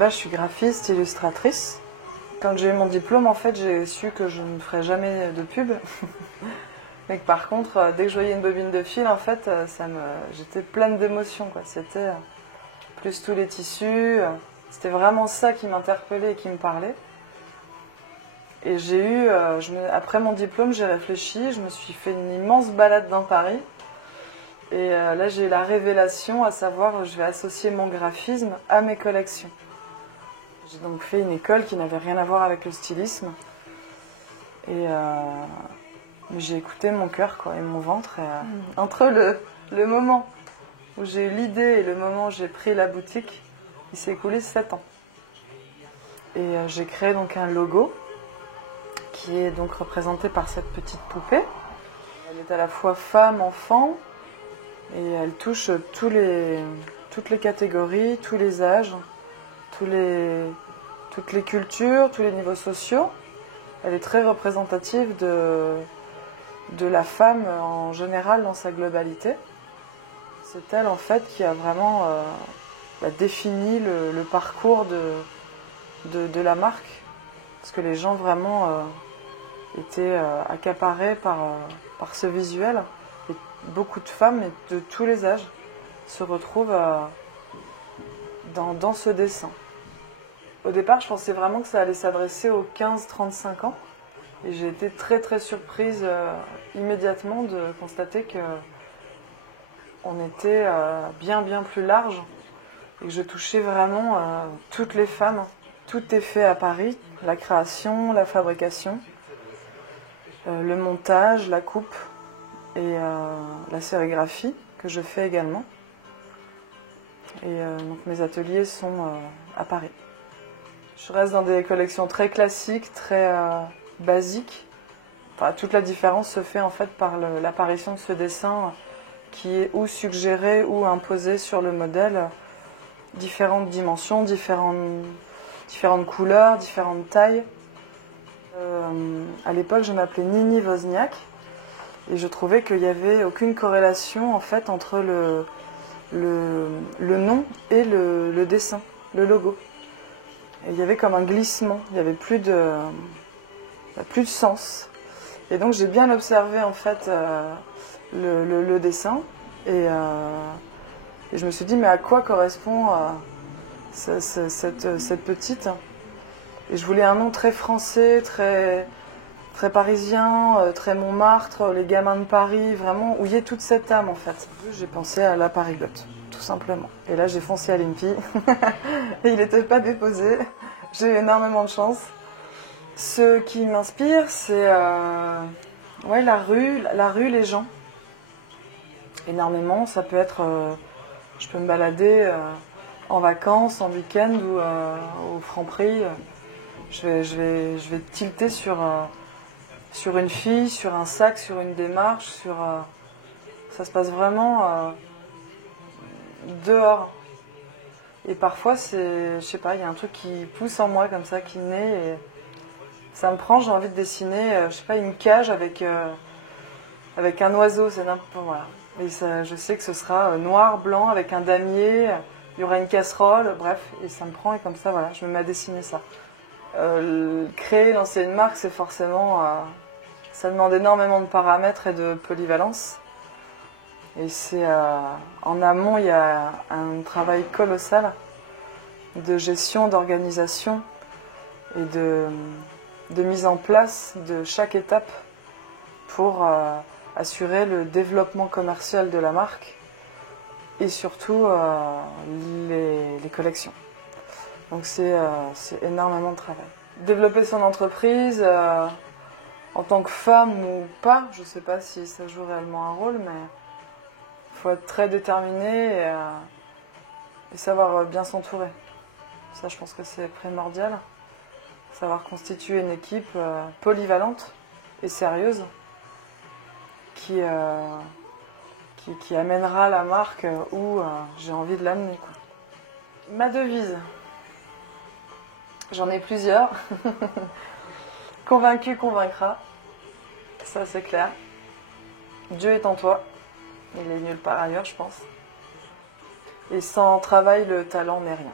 base, je suis graphiste, illustratrice. Quand j'ai eu mon diplôme, en fait, j'ai su que je ne ferais jamais de pub. Mais que par contre, dès que je voyais une bobine de fil, en fait, j'étais pleine d'émotions, quoi. C'était plus tous les tissus. C'était vraiment ça qui m'interpellait et qui me parlait. Et j'ai eu, après mon diplôme, j'ai réfléchi, je me suis fait une immense balade dans Paris. Et là, j'ai eu la révélation, à savoir, je vais associer mon graphisme à mes collections. J'ai donc fait une école qui n'avait rien à voir avec le stylisme. Et j'ai écouté mon cœur, quoi, et mon ventre. Et, entre le moment où j'ai eu l'idée et le moment où j'ai pris la boutique, il s'est écoulé 7 ans. Et j'ai créé donc un logo qui est donc représenté par cette petite poupée. Elle est à la fois femme, enfant, et elle touche toutes les catégories, tous les âges, toutes les cultures, tous les niveaux sociaux. Elle est très représentative de la femme en général dans sa globalité. C'est elle en fait qui a vraiment défini le parcours de la marque, parce que les gens vraiment étaient accaparés par ce visuel. Et beaucoup de femmes de tous les âges se retrouvent dans ce dessin. Au départ, je pensais vraiment que ça allait s'adresser aux 15-35 ans. Et j'ai été très très surprise immédiatement de constater qu'on était bien plus large et que je touchais vraiment toutes les femmes. Tout est fait à Paris, la création, la fabrication, le montage, la coupe et la sérigraphie que je fais également. Et donc mes ateliers sont à Paris. Je reste dans des collections très classiques, très basiques. Enfin, toute la différence se fait en fait par l'apparition de ce dessin qui est ou suggéré ou imposé sur le modèle. Différentes dimensions, différentes couleurs, différentes tailles. À l'époque, je m'appelais Nini Wozniak et je trouvais qu'il n'y avait aucune corrélation en fait entre le nom et le dessin, le logo. Et il y avait comme un glissement, il n'y avait plus de sens. Et donc j'ai bien observé en fait le dessin et je me suis dit mais à quoi correspond cette petite. Et je voulais un nom très français, très parisien, très Montmartre, les gamins de Paris, vraiment où il y ait toute cette âme en fait. J'ai pensé à la Parigotte, tout simplement. Et là j'ai foncé à l'INPI et il n'était pas déposé. J'ai eu énormément de chance. Ce qui m'inspire, c'est la rue, les gens. Énormément, ça peut être, je peux me balader en vacances, en week-end ou au Franprix. Je vais tilter sur une fille, sur un sac, sur une démarche, ça se passe vraiment dehors. Et parfois, je sais pas, il y a un truc qui pousse en moi comme ça, qui naît et ça me prend, j'ai envie de dessiner, je sais pas, une cage avec un oiseau, c'est n'importe voilà. Et ça, je sais que ce sera noir, blanc, avec un damier, il y aura une casserole, bref, et ça me prend et comme ça, voilà, je me mets à dessiner ça. Créer, lancer une marque, c'est forcément, ça demande énormément de paramètres et de polyvalence. Et c'est en amont, il y a un travail colossal de gestion, d'organisation et de mise en place de chaque étape pour assurer le développement commercial de la marque et surtout les collections. Donc c'est énormément de travail. Développer son entreprise en tant que femme ou pas, je ne sais pas si ça joue réellement un rôle, mais il faut être très déterminé et savoir bien s'entourer. Ça, je pense que c'est primordial. Savoir constituer une équipe polyvalente et sérieuse qui amènera la marque où j'ai envie de l'amener. Ma devise, j'en ai plusieurs. Convaincu convaincra, ça c'est clair. Dieu est en toi, il est nulle part ailleurs, je pense. Et sans travail, le talent n'est rien.